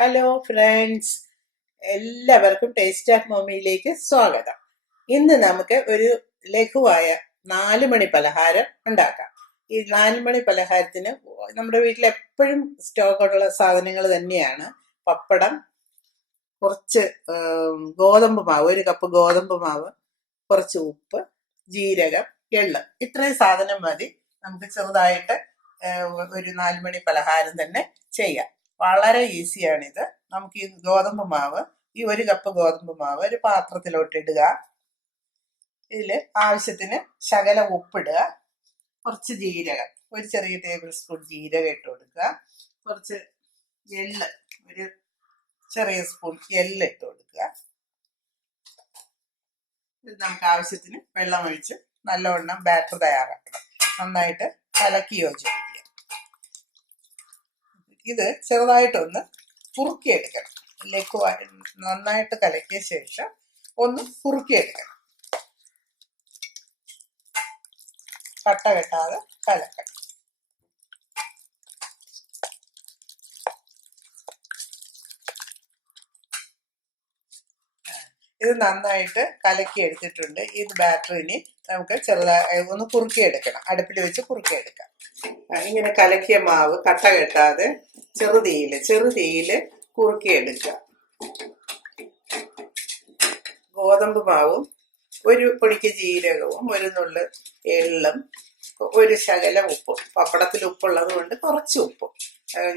Hello friends, എല്ലാവർക്കും taste of മമ്മിയിലേക്ക് സ്വാഗതം. ഇന്ന് നമുക്ക് ഒരു ലഘുവായ 4 മണി പലഹാരം ഉണ്ടാക്കാം. ഈ 4 മണി പലഹാരത്തിന് നമ്മുടെ വീട്ടിൽ എപ്പോഴും സ്റ്റോക്കുള്ള സാധനങ്ങൾ തന്നെയാണ്. പപ്പടം, കുറച്ച് ഗോതമ്പ് മാവ്, 1 കപ്പ് ഗോതമ്പ് മാവ്, കുറച്ച് ഉപ്പ്, ജീരകം, എള്ള്, ഇത്രയും സാധനം മതി നമുക്ക് ചെറുതായിട്ട് ഒരു 4 മണി പലഹാരം തന്നെ ചെയ്യാം. വളരെ ഈസിയാണിത്. നമുക്ക് ഈ ഗോതമ്പ് മാവ്, ഈ 1 കപ്പ് ഗോതമ്പ് മാവ് ഒരു പാത്രത്തിലോട്ട് ഇടുക. ഇതിൽ ആവശ്യത്തിന് ശകലം ഉപ്പിടുക, കുറച്ച് ജീരകം, ഒരു ചെറിയ ടേബിൾ സ്പൂൺ ജീരകം ഇട്ട് കൊടുക്കുക, കുറച്ച് എള്ള്, ഒരു ചെറിയ സ്പൂൺ എള്ള് ഇട്ട് കൊടുക്കുക. ഇത് നമുക്ക് ആവശ്യത്തിന് വെള്ളം ഒഴിച്ച് നല്ലവണ്ണം ബാറ്റർ തയ്യാറാക്കണം. നന്നായിട്ട് കലക്കി യോജിപ്പിക്കുക. ഇത് ചെറുതായിട്ടൊന്ന് കുറുക്കിയെടുക്കണം. നന്നായിട്ട് കലക്കിയ ശേഷം ഒന്ന് കുറുക്കിയെടുക്കണം. കട്ട കെട്ടാതെ കലക്കണം. ഇത് നന്നായിട്ട് കലക്കി എടുത്തിട്ടുണ്ട്. ഇത് ബാറ്ററിന് നമുക്ക് ചെറുതായി ഒന്ന് കുറുക്കിയെടുക്കണം. അടുപ്പിൽ വെച്ച് കുറുക്കിയെടുക്കാം. ഇങ്ങനെ കലക്കിയ മാവ് കട്ട കെട്ടാതെ ചെറുതീയിൽ കുറുക്കിയെടുക്കുക. ഗോതമ്പ് മാവും, ഒരു പൊടിക്ക് ജീരകവും, ഒരു നുള്ള് എള്ളും, ഒരു ശകലം ഉപ്പും. പപ്പടത്തിൽ ഉപ്പുള്ളത് കൊണ്ട് കുറച്ച് ഉപ്പും,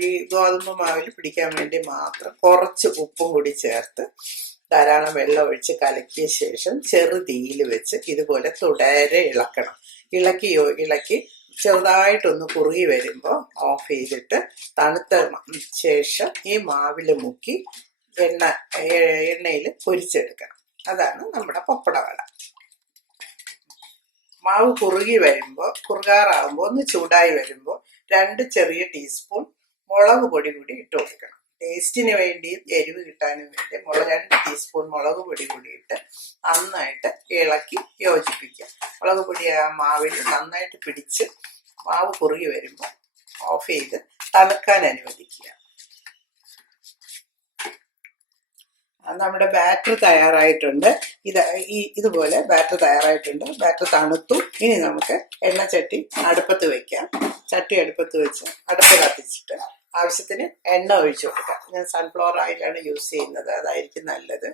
ഈ ഗോതമ്പ് മാവിൽ പിടിക്കാൻ വേണ്ടി മാത്രം കുറച്ച് ഉപ്പും കൂടി ചേർത്ത് ധാരാളം വെള്ളം ഒഴിച്ച് കലക്കിയ ശേഷം ചെറുതീയിൽ വെച്ച് ഇതുപോലെ തുടരെ ഇളക്കണം. ഇളക്കി ചെറുതായിട്ടൊന്ന് കുറുകി വരുമ്പോൾ ഓഫ് ചെയ്തിട്ട് തണുത്ത ശേഷം ഈ മാവിൽ മുക്കി എണ്ണയിൽ പൊരിച്ചെടുക്കണം. അതാണ് നമ്മുടെ പപ്പടവട. മാവ് കുറുകാറാവുമ്പോൾ ഒന്ന് ചൂടായി വരുമ്പോൾ 2 ചെറിയ ടീസ്പൂൺ മുളക് പൊടി കൂടി ഇട്ട് കൊടുക്കണം. ടേസ്റ്റിന് വേണ്ടിയും എരിവ് കിട്ടാനും വേണ്ടി 2 ടീസ്പൂൺ മുളക് പൊടി കൂടി ഇട്ട് നന്നായിട്ട് ഇളക്കി യോജിപ്പിക്കുക. മുളക് പൊടി ആ മാവിൽ നന്നായിട്ട് പിടിച്ച് മാവ് കുറുകി വരുമ്പോൾ ഓഫ് ചെയ്ത് തണുക്കാൻ അനുവദിക്കുക. നമ്മുടെ ബാറ്റർ തയ്യാറായിട്ടുണ്ട്. ഇതുപോലെ ബാറ്റർ തയ്യാറായിട്ടുണ്ട്. ബാറ്റർ തണുത്തു. ഇനി നമുക്ക് എണ്ണച്ചട്ടി അടുപ്പത്ത് വെക്കാം. ചട്ടി അടുപ്പത്ത് വെച്ച് അടുപ്പ് കത്തിച്ചിട്ട് ആവശ്യത്തിന് എണ്ണ ഒഴിച്ചു കൊടുക്കാം. ഞാൻ സൺഫ്ലവർ ഓയിലാണ് യൂസ് ചെയ്യുന്നത്, അതായിരിക്കും നല്ലത്.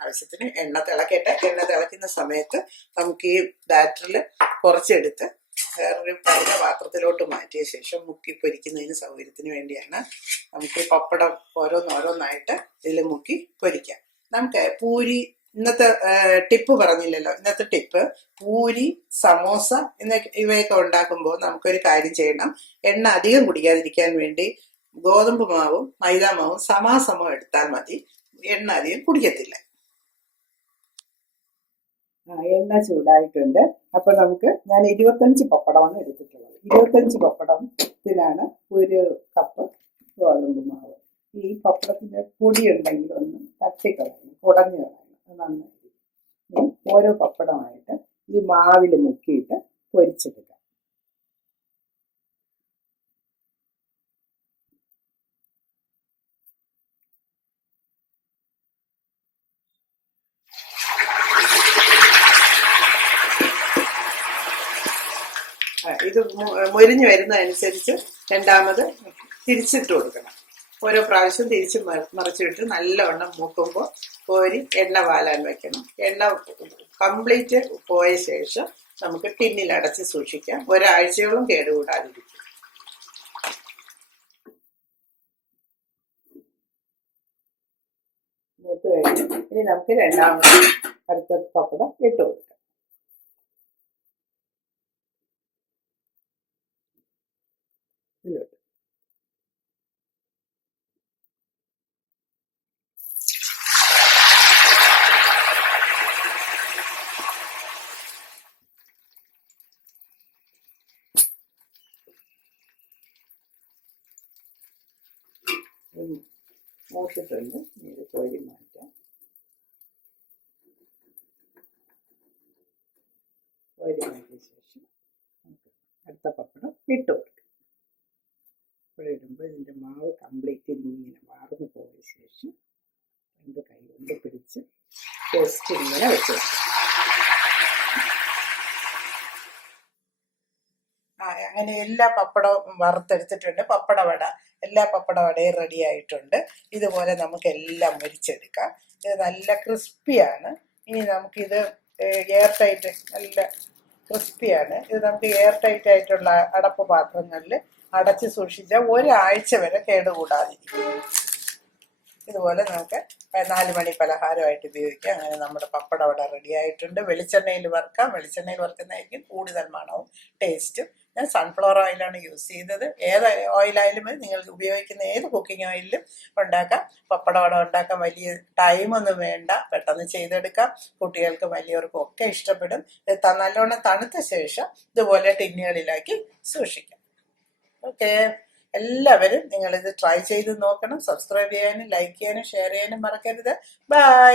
ആവശ്യത്തിന് എണ്ണ തിളക്കട്ടെ. എണ്ണ തിളയ്ക്കുന്ന സമയത്ത് നമുക്ക് ഈ ബാറ്ററിൽ കുറച്ചെടുത്ത് വേറൊരു പഴയ പാത്രത്തിലോട്ട് മാറ്റിയ ശേഷം മുക്കി പൊരിക്കുന്നതിന് സൗകര്യത്തിന് വേണ്ടിയാണ്. നമുക്ക് പപ്പടം ഓരോന്നായിട്ട് ഇതിൽ മുക്കി പൊരിക്കാം. നമുക്ക് പൂരി, ഇന്നത്തെ ടിപ്പ് പറഞ്ഞില്ലല്ലോ. ഇന്നത്തെ ടിപ്പ് പൂരി, സമോസ ഇവയൊക്കെ ഉണ്ടാക്കുമ്പോൾ നമുക്കൊരു കാര്യം ചെയ്യണം. എണ്ണ അധികം കുടിക്കാതിരിക്കാൻ വേണ്ടി ഗോതമ്പ് മാവും മൈദാമാവും സമാസമം എടുത്താൽ മതി. എണ്ണ അധികം കുടിക്കത്തില്ല. എണ്ണ ചൂടായിട്ടുണ്ട്. അപ്പൊ ഞാൻ 25 പപ്പടമാണ് എടുത്തിട്ടുള്ളത്. 25 പപ്പടത്തിനാണ് 1 കപ്പ് ഗോതമ്പ് മാവ്. ഈ പപ്പടത്തിന്റെ പൊടി ഉണ്ടെങ്കിൽ ഒന്ന് തട്ടിക്കളയണം, കുടഞ്ഞു കളയണം, നന്നായിരിക്കും. ഓരോ പപ്പടമായിട്ട് ഈ മാവിൽ മുക്കിയിട്ട് പൊരിച്ചെടുക്കാം. ഇത് മൊരിഞ്ഞു വരുന്നതനുസരിച്ച് രണ്ടാമത് തിരിച്ചിട്ട് കൊടുക്കണം. ഓരോ പ്രാവശ്യം തിരിച്ച് മറിച്ചിട്ട് നല്ലവണ്ണം മൂക്കുമ്പോൾ കോരി എണ്ണ വാലാൻ വയ്ക്കണം. എണ്ണ കംപ്ലീറ്റ് പോയ ശേഷം നമുക്ക് ടിന്നിൽ അടച്ച് സൂക്ഷിക്കാം. ഒരാഴ്ചയോളം കേടുകൂടാതിരിക്കും. മൂത്ത് കഴിഞ്ഞു. ഇനി നമുക്ക് രണ്ടാമത് അടുത്ത പപ്പടം ഇട്ട് കൊടുക്കാം. ഇതിലോട്ട് മൂത്തിട്ടുണ്ട്. ഇത് കോരി മാറ്റാം. കോരി മാറ്റിയ ശേഷം അടുത്ത പപ്പടം ഇട്ട് കൊടുക്കാം. പപ്പടം ഇടുമ്പോൾ ഇതിൻ്റെ മാവ് കംപ്ലീറ്റ് ഇങ്ങനെ വാർന്നു പോയ ശേഷം 2 കൈ കൊണ്ട് പിടിച്ച് ജസ്റ്റ് ഇങ്ങനെ വെച്ചു. അങ്ങനെ എല്ലാ പപ്പടവും വറുത്തെടുത്തിട്ടുണ്ട്. പപ്പടവട, എല്ലാ പപ്പടവടയും റെഡി ആയിട്ടുണ്ട്. ഇതുപോലെ നമുക്ക് എല്ലാം മുരിച്ചെടുക്കാം. ഇത് നല്ല ക്രിസ്പിയാണ്. ഇനി നമുക്കിത് എയർ ടൈറ്റ്, നല്ല ക്രിസ്പിയാണ്. ഇത് നമുക്ക് എയർ ടൈറ്റ് ആയിട്ടുള്ള അടപ്പ് പാത്രങ്ങളിൽ അടച്ച് സൂക്ഷിച്ചാൽ ഒരാഴ്ച വരെ കേടുകൂടാതിരിക്കും. ഇതുപോലെ നമുക്ക് 4 മണി പലഹാരമായിട്ട് ഉപയോഗിക്കാം. അങ്ങനെ നമ്മുടെ പപ്പടവട റെഡി ആയിട്ടുണ്ട്. വെളിച്ചെണ്ണയിൽ വറുക്കാം. വെളിച്ചെണ്ണയിൽ വറുക്കുന്നതായിരിക്കും കൂടുതൽ മണവും ടേസ്റ്റും. ഞാൻ സൺഫ്ലവർ ഓയിലാണ് യൂസ് ചെയ്തത്. ഏത് ഓയിലായാലും മതി, നിങ്ങൾ ഉപയോഗിക്കുന്ന ഏത് കുക്കിംഗ് ഓയിലും ഉണ്ടാക്കാം. പപ്പടവട ഉണ്ടാക്കാൻ വലിയ ടൈമൊന്നും വേണ്ട, പെട്ടെന്ന് ചെയ്തെടുക്കാം. കുട്ടികൾക്കും വലിയവർക്കും ഒക്കെ ഇഷ്ടപ്പെടും. നല്ലോണം തണുത്ത ശേഷം ഇതുപോലെ ടിന്നുകളിലാക്കി സൂക്ഷിക്കാം. ഓക്കെ, എല്ലാവരും നിങ്ങളിത് ട്രൈ ചെയ്ത് നോക്കണം. സബ്സ്ക്രൈബ് ചെയ്യാനും ലൈക്ക് ചെയ്യാനും ഷെയർ ചെയ്യാനും മറക്കരുത്. ബൈ.